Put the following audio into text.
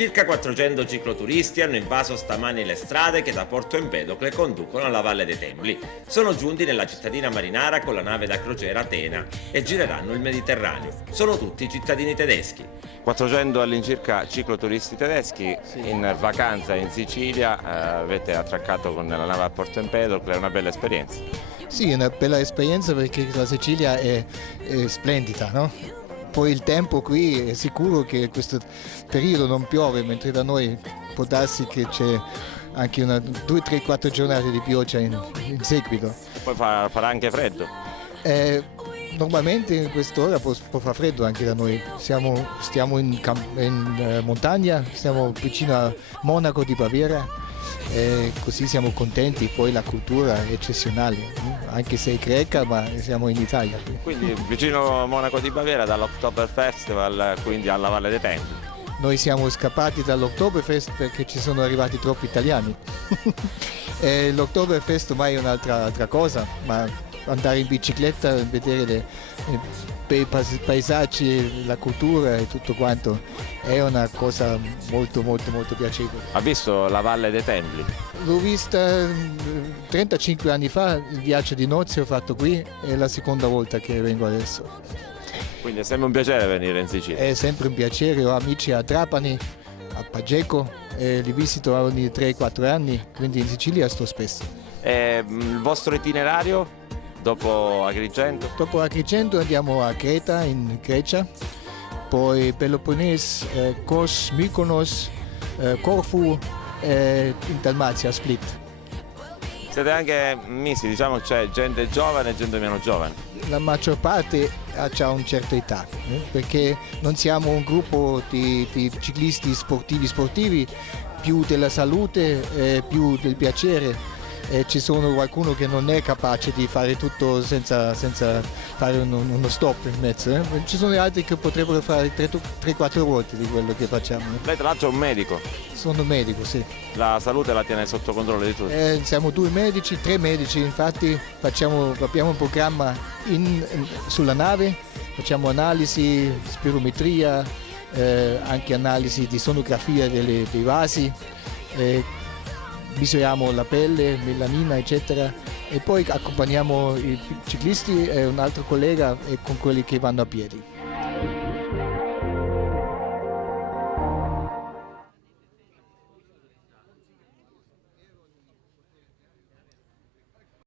Circa 400 cicloturisti hanno invaso stamani le strade che da Porto Empedocle conducono alla Valle dei Templi. Sono giunti nella cittadina marinara con la nave da crociera Atena e gireranno il Mediterraneo. Sono tutti cittadini tedeschi. 400 all'incirca cicloturisti tedeschi in vacanza in Sicilia, avete attraccato con la nave a Porto Empedocle, è una bella esperienza. Sì, è una bella esperienza perché la Sicilia è splendida, no? Poi il tempo qui è sicuro che questo periodo non piove, mentre da noi può darsi che c'è anche 2, 3, 4 giornate di pioggia in seguito. Poi farà anche freddo. Normalmente in quest'ora può far freddo anche da noi. Stiamo in montagna, stiamo vicino a Monaco di Baviera. Così siamo contenti, poi la cultura è eccezionale, anche se è greca, ma siamo in Italia. Quindi vicino a Monaco di Baviera dall'Oktober Festival, quindi alla Valle dei Templi. Noi siamo scappati dall'Oktoberfest perché ci sono arrivati troppi italiani. L'Oktoberfest ormai è un'altra cosa, ma andare in bicicletta, vedere i paesaggi, la cultura e tutto quanto è una cosa molto piacevole. Ha visto la Valle dei Templi? L'ho vista 35 anni fa, il viaggio di nozze ho fatto qui, è la seconda volta che vengo adesso. Quindi è sempre un piacere venire in Sicilia? È sempre un piacere, ho amici a Trapani, a Pageco, li visito ogni 3-4 anni, quindi in Sicilia sto spesso. Il vostro itinerario? Dopo Agrigento? Dopo Agrigento andiamo a Creta in Grecia, poi Peloponnese, Kos, Mykonos, Corfu e in Dalmazia, Split. Siete anche misti, diciamo c'è gente giovane e gente meno giovane. La maggior parte ha una certa età, perché non siamo un gruppo di ciclisti sportivi, più della salute, più del piacere. Ci sono qualcuno che non è capace di fare tutto senza fare uno stop in mezzo. Ci sono altri che potrebbero fare 3-4 volte di quello che facciamo. Lei tra l'altro è un medico? Sono medico, sì. La salute la tiene sotto controllo di tutti? Siamo 2 medici, 3 medici, infatti abbiamo un programma sulla nave, facciamo analisi, spirometria, anche analisi di sonografia dei vasi. Misuriamo la pelle, melanina eccetera e poi accompagniamo i ciclisti e un altro collega con quelli che vanno a piedi.